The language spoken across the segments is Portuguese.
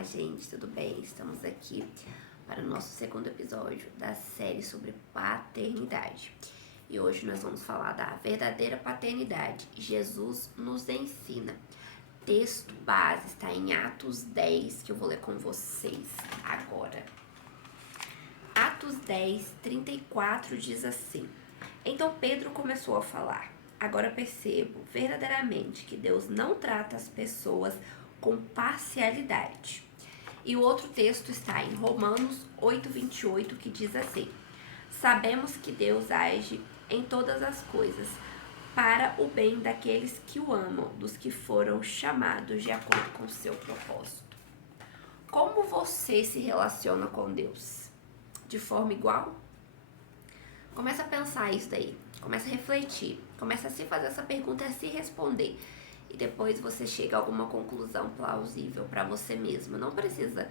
Olá, gente, tudo bem? Estamos aqui para o nosso segundo episódio da série sobre paternidade. E hoje nós vamos falar da verdadeira paternidade. Jesus nos ensina. Texto base está em Atos 10, que eu vou ler com vocês agora. Atos 10, 34 diz assim: Então Pedro começou a falar: Agora percebo verdadeiramente que Deus não trata as pessoas com parcialidade. E o outro texto está em Romanos 8:28, que diz assim: Sabemos que Deus age em todas as coisas para o bem daqueles que o amam, dos que foram chamados de acordo com o seu propósito. Como você se relaciona com Deus? De forma igual? Começa a pensar isso daí, começa a refletir, começa a se fazer essa pergunta e a se responder. E depois você chega a alguma conclusão plausível para você mesmo. Não precisa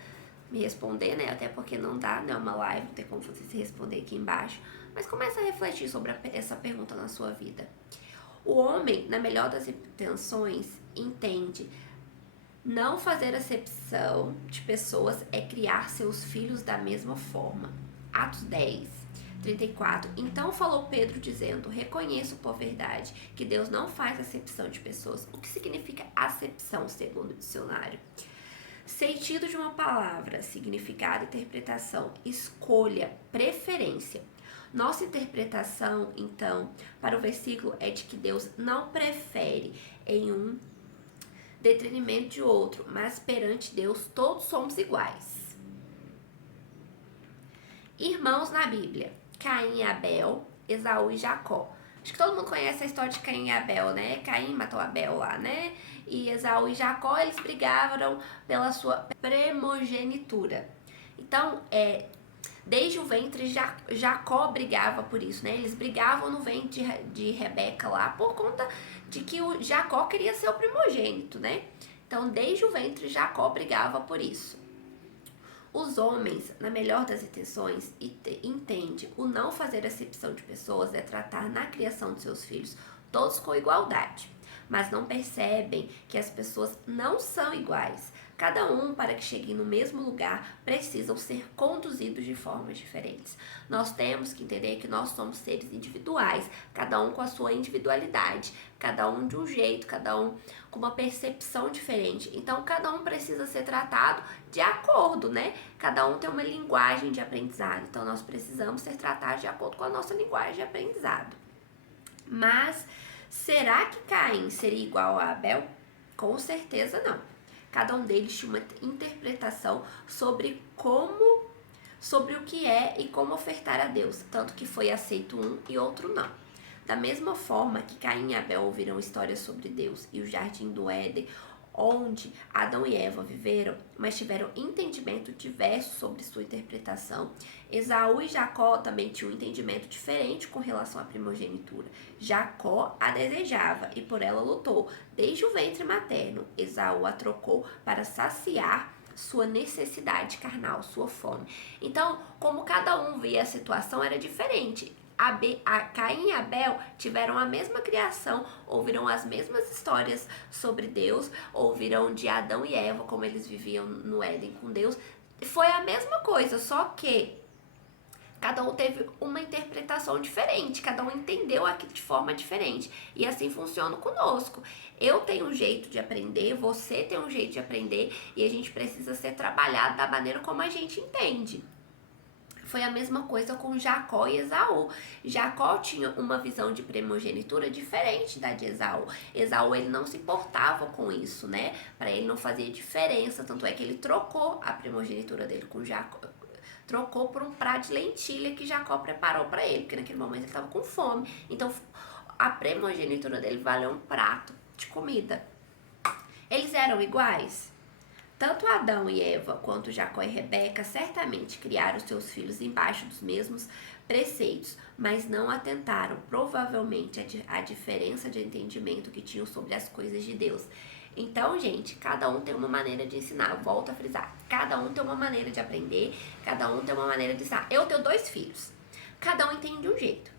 me responder, né? Até porque não dá, né? Uma live, não tem como você se responder aqui embaixo. Mas começa a refletir sobre essa pergunta na sua vida. O homem, na melhor das intenções, entende não fazer acepção de pessoas é criar seus filhos da mesma forma. Atos 10, 34. Então falou Pedro dizendo: Reconheço por verdade que Deus não faz acepção de pessoas. O que significa acepção segundo o dicionário? Sentido de uma palavra, significado, interpretação, escolha, preferência. Nossa interpretação, então, para o versículo é de que Deus não prefere em um detrimento de outro, mas perante Deus todos somos iguais. Irmãos na Bíblia: Caim e Abel, Esaú e Jacó. Acho que todo mundo conhece a história de Caim e Abel, né? Caim matou Abel lá, né? E Esaú e Jacó, eles brigavam pela sua primogenitura. Então, desde o ventre, Jacó brigava por isso, né? Eles brigavam no ventre de Rebeca lá por conta de que o Jacó queria ser o primogênito, né? Então, desde o ventre, Jacó brigava por isso. Os homens, na melhor das intenções, entendem o não fazer acepção de pessoas é tratar na criação de seus filhos todos com igualdade, mas não percebem que as pessoas não são iguais. Cada um, para que chegue no mesmo lugar, precisam ser conduzidos de formas diferentes. Nós temos que entender que nós somos seres individuais, cada um com a sua individualidade, cada um de um jeito, cada um com uma percepção diferente. Então, cada um precisa ser tratado de acordo, né? Cada um tem uma linguagem de aprendizado, então nós precisamos ser tratados de acordo com a nossa linguagem de aprendizado. Mas, será que Caim seria igual a Abel? Com certeza não. Cada um deles tinha uma interpretação sobre o que é e como ofertar a Deus, tanto que foi aceito um e outro não. Da mesma forma que Caim e Abel ouviram histórias sobre Deus e o jardim do Éden, onde Adão e Eva viveram, mas tiveram entendimento diverso sobre sua interpretação, Esaú e Jacó também tinham um entendimento diferente com relação à primogenitura. Jacó a desejava e por ela lutou desde o ventre materno. Esaú a trocou para saciar sua necessidade carnal, sua fome. Então, como cada um via a situação, era diferente. Caim e Abel tiveram a mesma criação, ouviram as mesmas histórias sobre Deus, ouviram de Adão e Eva, como eles viviam no Éden com Deus. Foi a mesma coisa, só que cada um teve uma interpretação diferente, cada um entendeu aquilo de forma diferente. E assim funciona conosco. Eu tenho um jeito de aprender, você tem um jeito de aprender, e a gente precisa ser trabalhado da maneira como a gente entende. Foi a mesma coisa com Jacó e Esaú. Jacó tinha uma visão de primogenitura diferente da de Esaú. Esaú, ele não se importava com isso, né? Para ele não fazia diferença, tanto é que ele trocou a primogenitura dele com Jacó. Trocou por um prato de lentilha que Jacó preparou para ele, porque naquele momento ele estava com fome. Então, a primogenitura dele valeu um prato de comida. Eles eram iguais? Tanto Adão e Eva quanto Jacó e Rebeca certamente criaram seus filhos embaixo dos mesmos preceitos, mas não atentaram provavelmente à diferença de entendimento que tinham sobre as coisas de Deus. Então, gente, cada um tem uma maneira de ensinar. Volto a frisar, cada um tem uma maneira de aprender, cada um tem uma maneira de ensinar. Eu tenho 2 filhos, cada um entende de um jeito.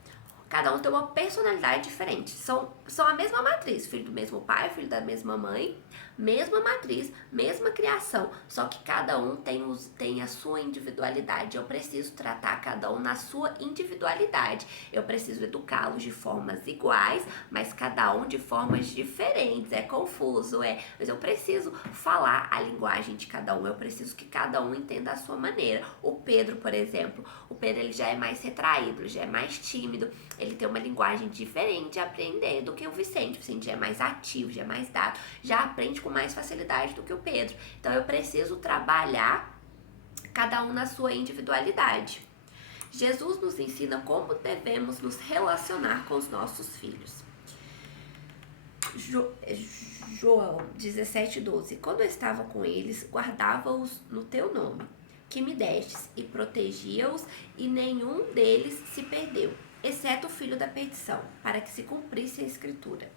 cada um tem uma personalidade diferente. São a mesma matriz, filho do mesmo pai, filho da mesma mãe, mesma matriz, mesma criação, só que cada um tem a sua individualidade. Eu preciso tratar cada um na sua individualidade. Eu preciso educá-los de formas iguais, mas cada um de formas diferentes. É confuso, mas eu preciso falar a linguagem de cada um. Eu preciso que cada um entenda a sua maneira. O Pedro, por exemplo, ele já é mais retraído, ele já é mais tímido, ele tem uma linguagem diferente de aprender do que o Vicente. O Vicente já é mais ativo, já é mais dado, já aprende com mais facilidade do que o Pedro. Então eu preciso trabalhar cada um na sua individualidade. Jesus nos ensina como devemos nos relacionar com os nossos filhos. João 17:12. Quando eu estava com eles, guardava-os no teu nome, que me destes, e protegia-os, e nenhum deles se perdeu, exceto o filho da perdição, para que se cumprisse a escritura.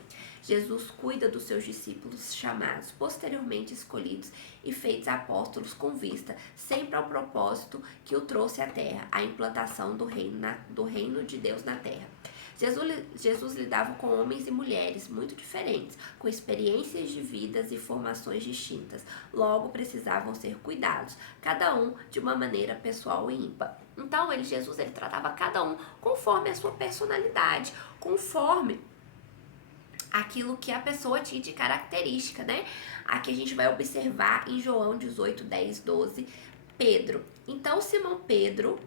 Jesus cuida dos seus discípulos chamados, posteriormente escolhidos e feitos apóstolos com vista, sempre ao propósito que o trouxe à terra, a implantação do reino de Deus na terra. Jesus lidava com homens e mulheres muito diferentes, com experiências de vidas e formações distintas. Logo, precisavam ser cuidados, cada um de uma maneira pessoal e ímpar. Então, Jesus tratava cada um conforme a sua personalidade, conforme aquilo que a pessoa tinha de característica, né? Aqui a gente vai observar em João 18, 10, 12, Pedro. Então Simão Pedro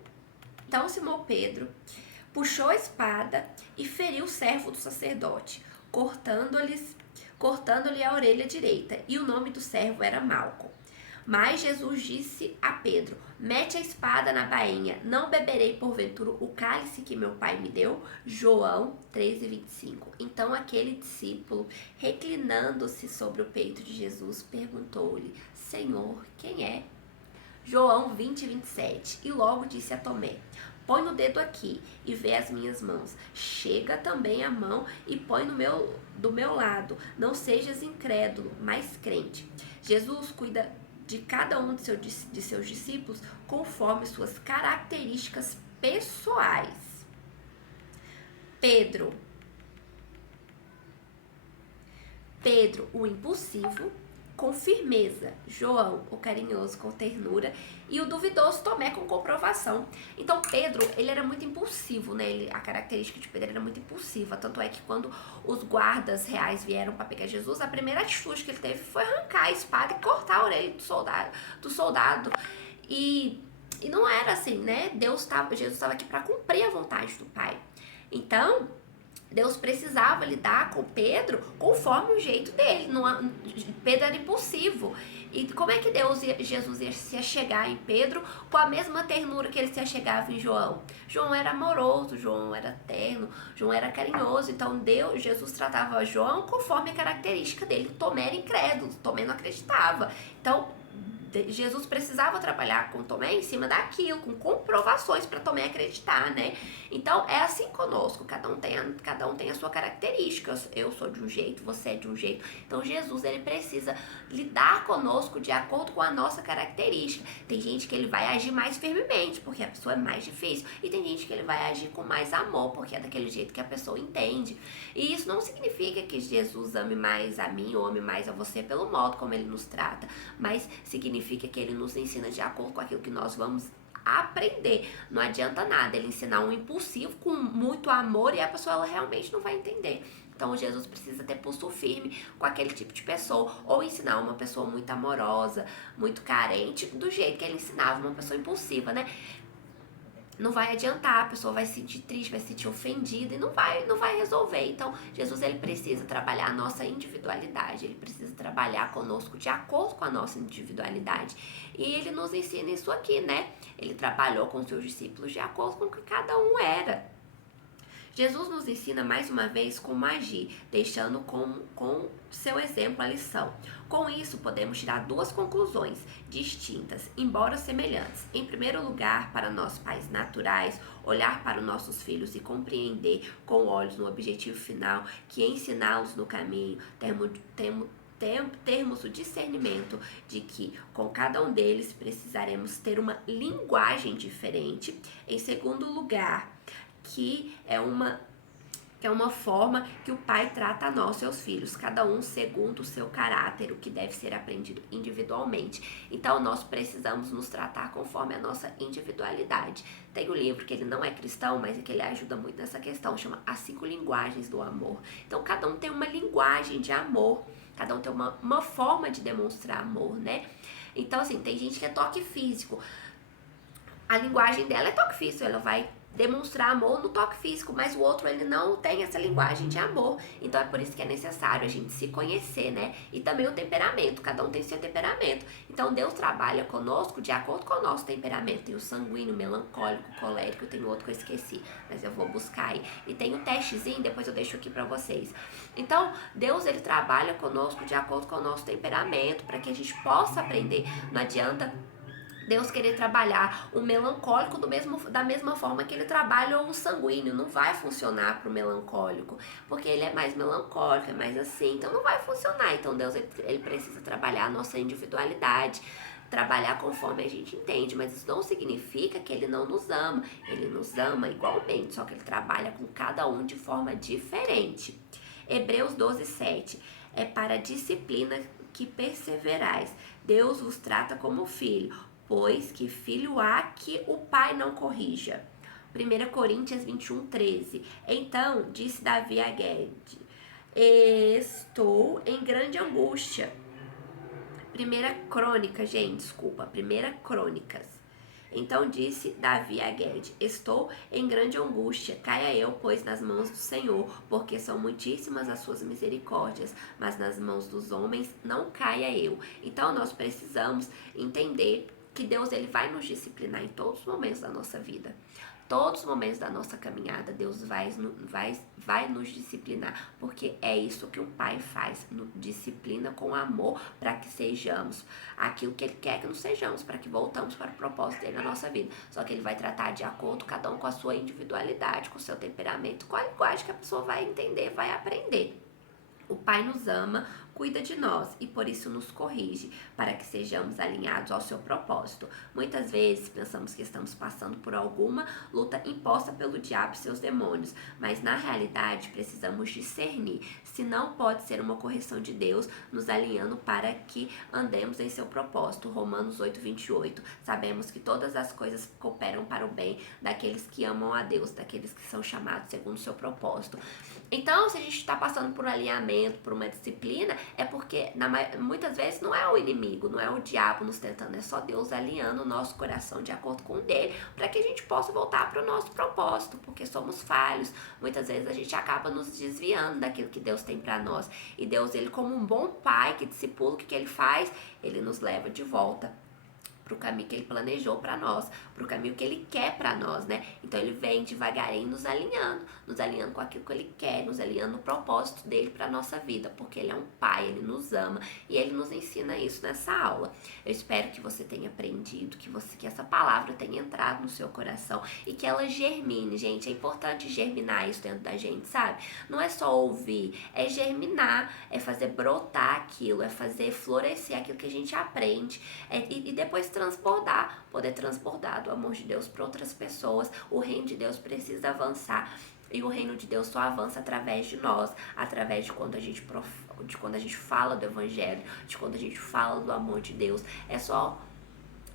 puxou a espada e feriu o servo do sacerdote, cortando-lhe a orelha direita, e o nome do servo era Malco. Mas Jesus disse a Pedro: mete a espada na bainha, não beberei porventura o cálice que meu pai me deu? João 13:25. Então aquele discípulo, reclinando-se sobre o peito de Jesus, perguntou-lhe: Senhor, quem é? João 20:27. E logo disse a Tomé: põe o dedo aqui e vê as minhas mãos. Chega também a mão e põe do meu lado. Não sejas incrédulo, mas crente. Jesus cuida de cada um de seus discípulos conforme suas características pessoais. Pedro, o impulsivo, com firmeza. João, o carinhoso, com ternura. E o duvidoso, Tomé, com comprovação. Então Pedro, ele era muito impulsivo, né? A característica de Pedro era muito impulsiva. Tanto é que quando os guardas reais vieram para pegar Jesus, a primeira atitude que ele teve foi arrancar a espada e cortar a orelha do soldado. E não era assim, né? Jesus estava aqui para cumprir a vontade do Pai. Então Deus precisava lidar com Pedro conforme o jeito dele. Pedro era impulsivo. E como é que Jesus ia chegar em Pedro com a mesma ternura que ele se achegava em João? João era amoroso, João era terno, João era carinhoso. Então Jesus tratava João conforme a característica dele. Tomé era incrédulo, Tomé não acreditava. Então Jesus precisava trabalhar com Tomé em cima daquilo, com comprovações para Tomé acreditar, né? Então é assim conosco, cada um tem a sua característica. Eu sou de um jeito, você é de um jeito. Então Jesus, ele precisa lidar conosco de acordo com a nossa característica. Tem gente que ele vai agir mais firmemente, porque a pessoa é mais difícil, e tem gente que ele vai agir com mais amor, porque é daquele jeito que a pessoa entende. E isso não significa que Jesus ame mais a mim ou ame mais a você pelo modo como ele nos trata, mas significa que ele nos ensina de acordo com aquilo que nós vamos aprender. Não adianta nada ele ensinar um impulsivo com muito amor e a pessoa ela realmente não vai entender. Então Jesus precisa ter pulso firme com aquele tipo de pessoa, ou ensinar uma pessoa muito amorosa, muito carente, do jeito que ele ensinava uma pessoa impulsiva, né? Não vai adiantar, a pessoa vai se sentir triste, vai se sentir ofendida e não vai resolver. Então, Jesus, ele precisa trabalhar a nossa individualidade, ele precisa trabalhar conosco de acordo com a nossa individualidade. E ele nos ensina isso aqui, né? Ele trabalhou com seus discípulos de acordo com o que cada um era. Jesus nos ensina mais uma vez como agir, deixando com seu exemplo a lição. Com isso, podemos tirar duas conclusões distintas, embora semelhantes. Em primeiro lugar, para nós pais naturais, olhar para os nossos filhos e compreender com olhos no objetivo final, que é ensiná-los no caminho, termos o discernimento de que com cada um deles precisaremos ter uma linguagem diferente. Em segundo lugar, que é uma que é uma forma que o pai trata a nós, seus filhos, cada um segundo o seu caráter, o que deve ser aprendido individualmente. Então, nós precisamos nos tratar conforme a nossa individualidade. Tem um livro que ele não é cristão, mas é que ele ajuda muito nessa questão, chama As 5 Linguagens do Amor. Então, cada um tem uma linguagem de amor, cada um tem uma forma de demonstrar amor, né? Então, assim, tem gente que é toque físico. A linguagem dela é toque físico, ela vai demonstrar amor no toque físico, mas o outro ele não tem essa linguagem de amor. Então é por isso que é necessário a gente se conhecer, né? E também o temperamento, cada um tem seu temperamento. Então Deus trabalha conosco de acordo com o nosso temperamento. Tem o sanguíneo, melancólico, colérico, tem outro que eu esqueci, mas eu vou buscar aí. E tem o testezinho, depois eu deixo aqui pra vocês. Então Deus ele trabalha conosco de acordo com o nosso temperamento, para que a gente possa aprender. Não adianta Deus querer trabalhar o melancólico da mesma forma que ele trabalha o sanguíneo. Não vai funcionar para o melancólico, porque ele é mais melancólico, é mais assim, então não vai funcionar. Então Deus ele precisa trabalhar a nossa individualidade, trabalhar conforme a gente entende, mas isso não significa que ele não nos ama. Ele nos ama igualmente, só que ele trabalha com cada um de forma diferente. Hebreus 12:7 é para a disciplina que perseverais. Deus vos trata como filho, pois que filho há que o pai não corrija. 1 Coríntios 21:13. Então disse Davi a Gade: estou em grande angústia. 1 Crônicas. Então disse Davi a Gade: estou em grande angústia, caia eu, pois, nas mãos do Senhor, porque são muitíssimas as suas misericórdias, mas nas mãos dos homens não caia eu. Então nós precisamos entender que Deus ele vai nos disciplinar em todos os momentos da nossa vida. Todos os momentos da nossa caminhada, Deus vai nos disciplinar, porque é isso que um pai faz, disciplina com amor para que sejamos aquilo que ele quer que nos sejamos, para que voltamos para o propósito dele na nossa vida. Só que ele vai tratar de acordo, cada um com a sua individualidade, com o seu temperamento, com a linguagem que a pessoa vai entender, vai aprender. O pai nos ama, cuida de nós e por isso nos corrige, para que sejamos alinhados ao seu propósito. Muitas vezes pensamos que estamos passando por alguma luta imposta pelo diabo e seus demônios, mas na realidade precisamos discernir se não pode ser uma correção de Deus nos alinhando para que andemos em seu propósito. Romanos 8:28. Sabemos que todas as coisas cooperam para o bem daqueles que amam a Deus, daqueles que são chamados segundo o seu propósito. Então, se a gente está passando por um alinhamento, por uma disciplina, é porque muitas vezes não é o inimigo, não é o diabo nos tentando, é só Deus alinhando o nosso coração de acordo com o dele, para que a gente possa voltar para o nosso propósito, porque somos falhos. Muitas vezes a gente acaba nos desviando daquilo que Deus tem para nós. E Deus, ele como um bom pai que discipula, o que ele faz? Ele nos leva de volta para o caminho que ele planejou para nós, para o caminho que ele quer para nós, né? Então ele vem devagarinho nos alinhando com aquilo que ele quer, nos alinhando no propósito dele para nossa vida, porque ele é um pai, ele nos ama e ele nos ensina isso nessa aula. Eu espero que você tenha aprendido, que essa palavra tenha entrado no seu coração e que ela germine, gente. É importante germinar isso dentro da gente, sabe? Não é só ouvir, é germinar, é fazer brotar aquilo, é fazer florescer aquilo que a gente aprende, e depois poder transbordar do amor de Deus para outras pessoas. O reino de Deus precisa avançar e o reino de Deus só avança através de nós, através de quando a gente fala do evangelho, de quando a gente fala do amor de Deus. É só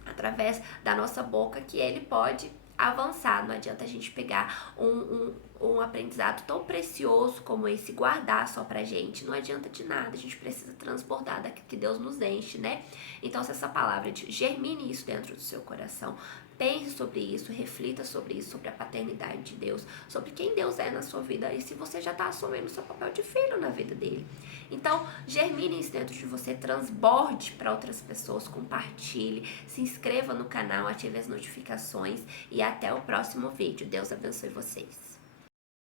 através da nossa boca que ele pode avançar. Não adianta a gente pegar um aprendizado tão precioso como esse, guardar só pra gente. Não adianta de nada, a gente precisa transbordar daquilo que Deus nos enche, né? Então, se essa palavra germine isso dentro do seu coração, pense sobre isso, reflita sobre isso, sobre a paternidade de Deus, sobre quem Deus é na sua vida e se você já está assumindo o seu papel de filho na vida dele. Então, germine isso dentro de você, transborde para outras pessoas, compartilhe, se inscreva no canal, ative as notificações e até o próximo vídeo. Deus abençoe vocês.